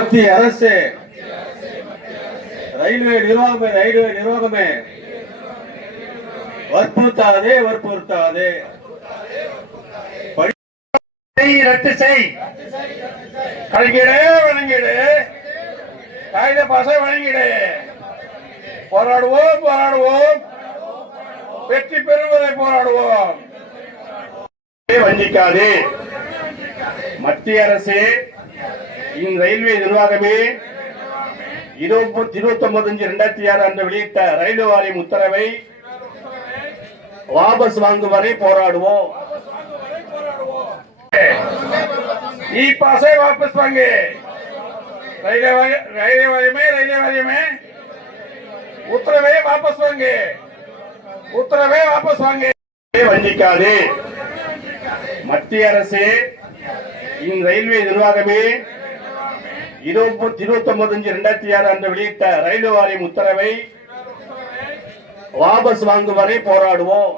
மத்திய அரசு ரயில்வே நிர்வாகமே வற்புறுத்தாதே ரத்து செய். வழங்கிடு காகித பாசை வழங்கிடு. போராடுவோம் வெற்றி பெறுவதை போராடுவோம். வஞ்சிக்காதே. மத்திய அரசு ரயில்வே நிர்வாகமே 29/5/2006 அன்று வெளியிட்ட ரயில்வே வாரியம் உத்தரவை வாபஸ் வாங்கும் வரை போராடுவோம். ई पासे वापस मांगे. रैल्वे वारियमे उत्तरवे वापस वांगे. वंजिकादे. मத்திய அரசு ரயில்வே நிர்வாகமே 29/5/2006 அன்று வெளியிட்ட ரயில்வே வாரியம் உத்தரவை வாபஸ் வாங்கும் வரை போராடுவோம்.